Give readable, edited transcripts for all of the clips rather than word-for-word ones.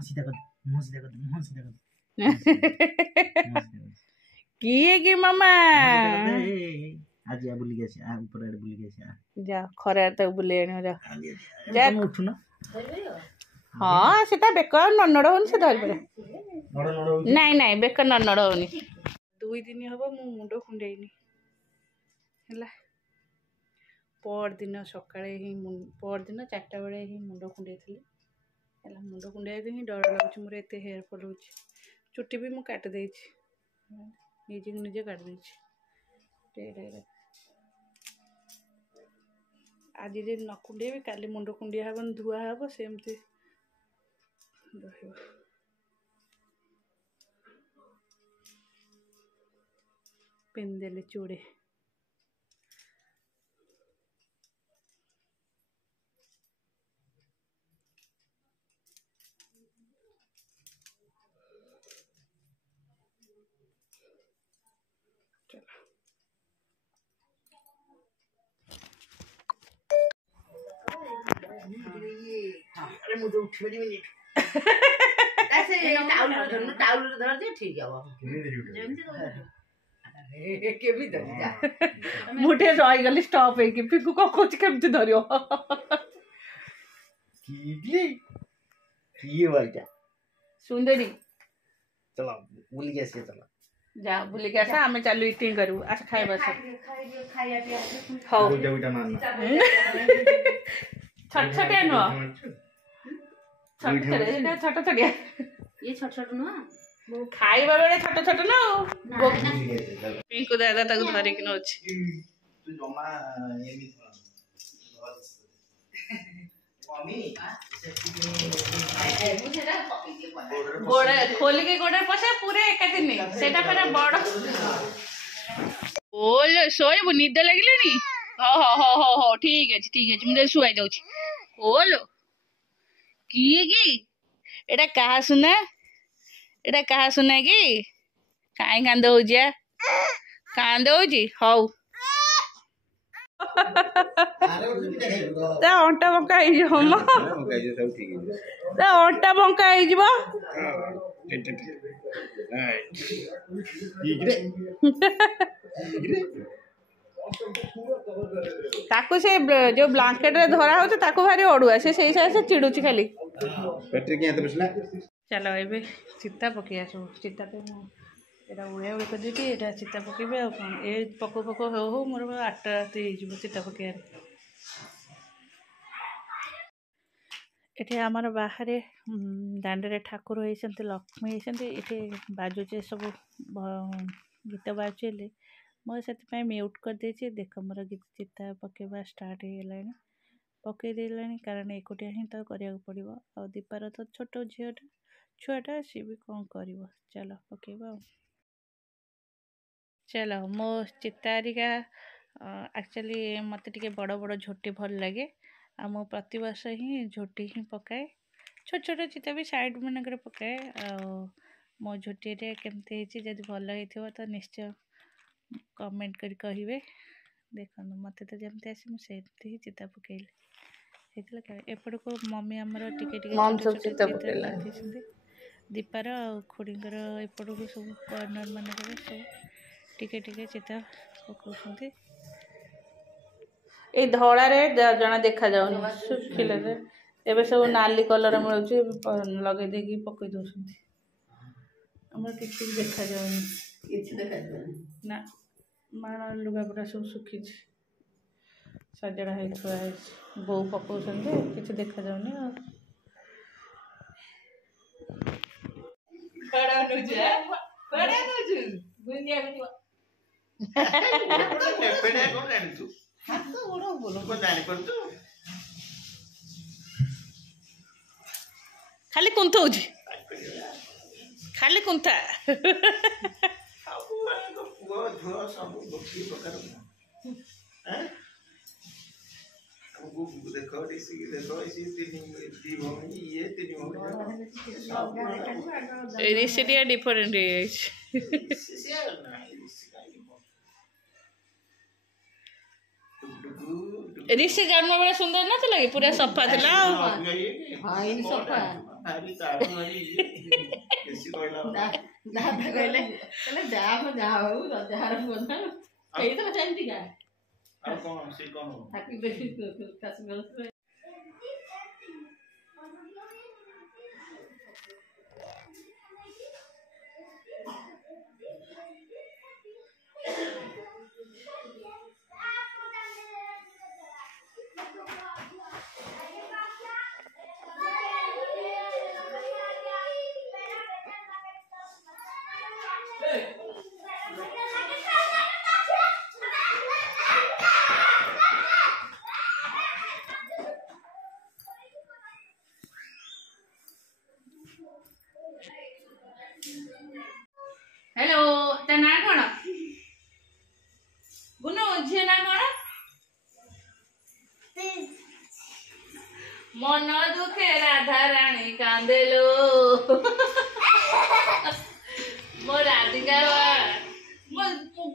मुह सीधा कर मुह सीधा कर मुह सीधा कर किए कि मामा आज या बुली गया आ ऊपर आड़ बुली गया जा खरे तक बुले आनी जा जा उठु ना हाँ सेटा बेक ननड़ होनी से धर पड़े नाई नाई बेक ननड़ होनी 2 दिन हम मु मुंड कुंडेनी है परदिन सका परदिन 4टा बेले ही मुंड कुंडे है मुंड कुंडे ही डर लगुच मोर एत हेयर फॉल हो चुट्टी भी मुझे काट दे निजे निजे काट दे आज जे न कुंडे भी काली मुंड कुंडिया हम धुआ हम सेमती पिंदेले चूड़े अरे मुझे उठ बड़ी मिनट ऐसे टाउल धर दे ठीक है वो अरे के भी धर जा मुठे रही गली स्टॉप है कि फिर को कुछ केमती धरियो कीली ये वाला क्या सुंदरी चलो बुली कैसे चलो जा बुली कैसे हमें चालू ईटिंग करू अच्छा खाए बस खाया पिया हां बेटा बेटा मारना छोट छोट नो छोट छोट छोट ये छोट छोट नो खाइबा बेले छोट छोट नो पिंकु दादा तक धरि कि नछि तू जमा एमी मम्मी गोड़े खोल के गोड़े पसे पूरे एक दिन सेटा पर बड़ ओल सोइबु निद लागले नी हो ठीक है मुझे शुआई जाऊँ ओलो किए कि एटा कहा सुना कि कहीं कांद हो कांद हो हौ अंटा बंका अंटा बंका ताकू से जो ब्लैंकेट रे धरा हो ताकू भारी अड़ुआ से चिड़ुची खाली चलो ये चिता पकईया सब चिता पे मुझे उड़ा उड़ी करदेवी यहाँ चिता पकेबे ए पको पको हो मोर 8टा राति हो चिता पकड़ ये आमर बाहर दांडे ठाकुर होती लक्ष्मी होती ये बाजुचे सब गीत बाजुले मुझे म्यूट करदे देख मोर गीत चिता पकेबा स्टार्ट हो पकईदे कारण एकुटिया ही तो करा पड़ो आ दीपार तो छोट झीटा छुआटा सी भी कौन कर चलो पकेबा चलो मो चितारिका एक्चुअली मत टे बड़ बड़ झोटी भल लगे आ मो प्रति वर्ष ही झोटी ही पकाए छोट छोट चिता भी साइड मानक पकाए आ मो झोटी केमती जदि भल हो तो निश्चय कमेंट कर कहे देखो मत तो जमती आसी मुझे ही चिता पकईली एपट को मम्मी आमर टे दीपार खुड़ींकर एपट को सब कर्नर मानक सब टिके टिके चिता पकाउछंती ए धड़ारे जना देखा जाउनी सुखिले एबे सब नाली कलर मिलुची लगे देकी पकई दोछंती हमर किछि देखा जाउनी ना माना लुगापटा सब सुखी सजड़ा है थुआ है बो पकाउछंती किछि देखा जाउनी बड़ा नुजे बुनिया बुनिया खाली कुंथा खाली कुंथा ऋषि डिफरेंट ऋषि जन्म बेले सुंदर ना लगे पूरा सफा था। ଦାଦା କହିଲେ ଯାହା ହବ ଯାହା ହଉ ରଜହାର ପୁଅ ନା ହେଇଥିଲା ସେମିତିକା ତାକୁ ଦେଖି हेलो ता ना कौन गुनो झे ना कौन मन दुखे राधा रानी कांदेलो मो राधिका मो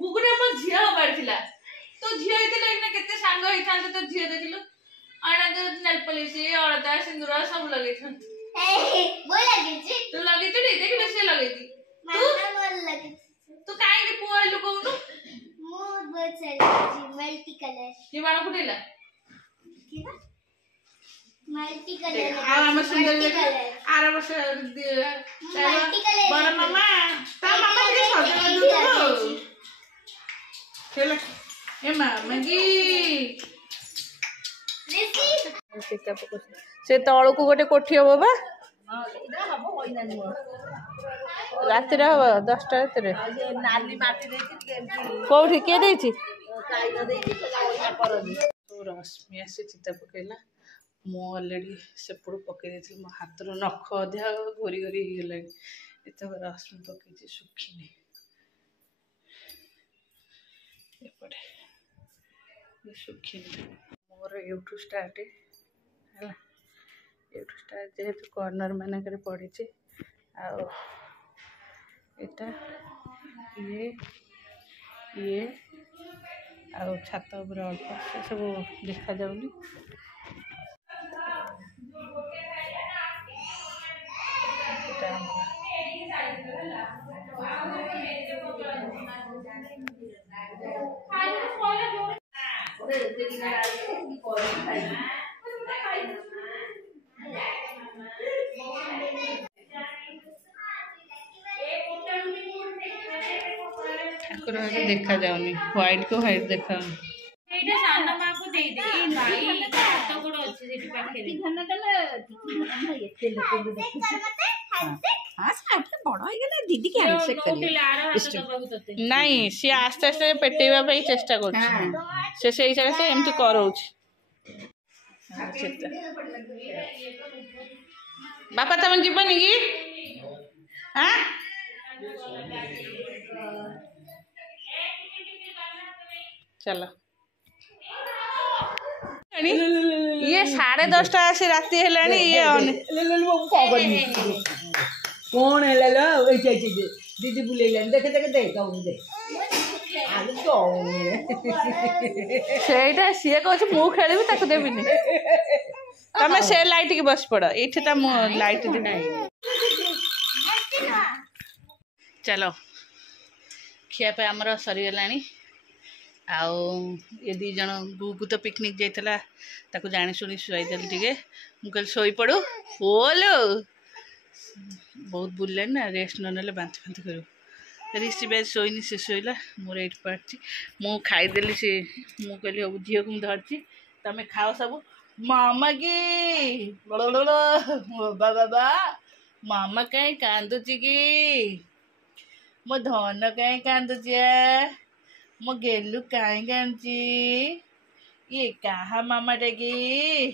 गुगुने मो झिया होबार थिला तो झिया हेतिला इना केते सांग होई थांते तो झिया देखिलु आना जो नेल पॉलिश अलता सिंदूर सब लगे छन वो लगे छी तो लगे तो नहीं देखिलु से लगे थी मामा बोल लगे तू काहे के पुआलु कहनु मु बहुत सारी मल्टी कलर की बाण फुटेला किना मल्टी कलर हम सुंदर मल्टी कलर आर वर्ष मल्टी कलर बड़ मामा ता मामा के सजे दो चला ए मामा जी ऋषि से तळकू गोटे कोठी हबो बा राति रे हबो 10टा राति रे नाली माटी देती कोठी के देछि काईन देती करनी तो रश्मि आसी चिता पकेला मु ऑलरेडी सेपड़ पकई देती मो हाथ नख अधा घोरी घोरी गला एत रश्मि पकई सुखिनी एपटे सुखिनी मोर यूट्यूब स्टार्ट है यूट्यूब स्टार्ट जेहेतु कॉर्नर मानक पड़ी आटा ये आउ छात उपर अल्प से सब देखा जाऊनी ठाकुर देखा जाऊनी व्हाइट को व्हाइट देखा एटा साना मा को दे दे ए भाई हाथ गोड़ अछि सेठी पाखे घन तले एते लोक देखि हां साथ बड़ हो गेला दीदी के हैंडशेक करी नहीं सी आस्ते आस्ते पेटेवा पे चेष्टा कर से से हिसाब से एमती करौछ बापा तुम जीवनी की हां चलो ये 10:30 आसी राति हेलानी ये कौन है लो दीदी बुलेला देखे देखे दे कहूं दे आलू तो सेटा सिए कहछ मु खेलिबी ताको देबिनी तमे से लाइट की बस पड़ एठी त मु लाइट दे नहीं चलो खिया पे हमर सरी गलानी आउ ये दी जन बू को तो पिकनिक जाइला ताको जानी सुनी शुआईदेली टिके मुझे शोई पड़ू बोलो बहुत बुलले ना रेस्ट न नेले बांति बांति करू ऋषि बेज शोनी से शोला मोर एट पार्टी मु खाईदेली से मु कहली अब झील को धरती तमें खाओ सब मामा की बाबा मामा कहीं कांदुची की मो धन कहीं कांदुची मो गेलु कहीं कांची ये कहा मामा डेगी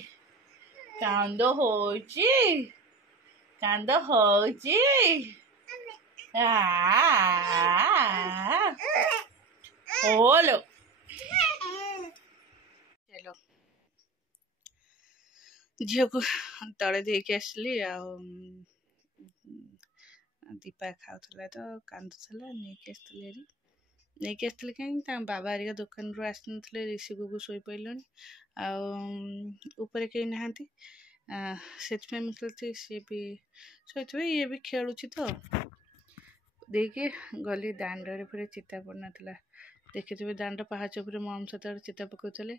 कांदो होची कांद होची ओलो चलो झील को तले देके आसली दीपा खाऊला तो कांदुला नहीं आसती कहीं बाबा हरिका दुकान रू आसते ऋषि को शोई पड़े ऊपर कहीं नहांती ସେଥିପାଇଁ ମୁଁ କହିଲି ସିଏ ବି ଶୋଇଥିବେ ଇଏ ବି ଖେଳୁଛି ତ ଦେଇକି ଗଲି ଦାଣ୍ଡରେ ପୁରା ଚିତା ପଡ଼ିନଥିଲା। ଦେଖିଥିବେ ଦାଣ୍ଡ ପାହାଚ ଉପରେ ମମ୍ ସେତେବେଳେ ଚିତା ପକାଉଥିଲେ,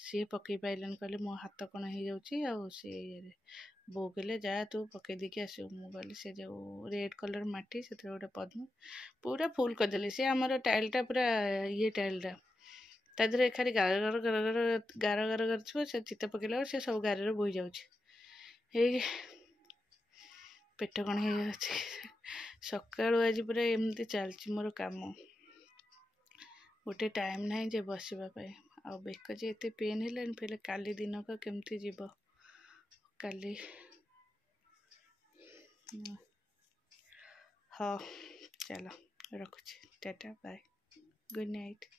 ସିଏ ପକେଇ ପାଇଲେନି, କହିଲେ ମୋ ହାତ କ'ଣ ହେଇଯାଉଛି। ଆଉ ସିଏ ବୋଉ କହିଲେ ଯା ତୁ ପକେଇ ଦେଇକି ଆସିବୁ। ମୁଁ କହିଲି ସେ ଯେଉଁ ରେଡ଼୍ କଲର୍ ମାଟି ସେଥିରେ ଗୋଟେ ପଦ୍ମ ପୁରା ଫୁଲ୍ କରିଦେଲି। ସେ ଆମର ଟାଇଲ୍ଟା ପୁରା ଇଏ ଟାଇଲ୍ଟା, ତା ଦେହରେ ଖାଲି ଗାର ଥିବ, ସେ ଚିତା ପକେଇଲା ବେଳେ ସେ ସବୁ ଗାରରେ ବୋହି ଯାଉଛି। ହେଇ ପେଟ କ'ଣ ହେଇଯାଉଛି। ସକାଳୁ ଆଜି ପୁରା ଏମିତି ଚାଲିଛି ମୋର କାମ, ଗୋଟେ ଟାଇମ୍ ନାହିଁ ଯେ ବସିବା ପାଇଁ। ଆଉ ବେକ ଯେ ଏତେ ପେନ୍ ହେଲାଣି, ଫେରେ କାଲି ଦିନକ କେମିତି ଯିବ। କାଲି ହଁ ଚାଲ ରଖୁଛି, ଟାଟା ବାଏ, ଗୁଡ୍ ନାଇଟ୍।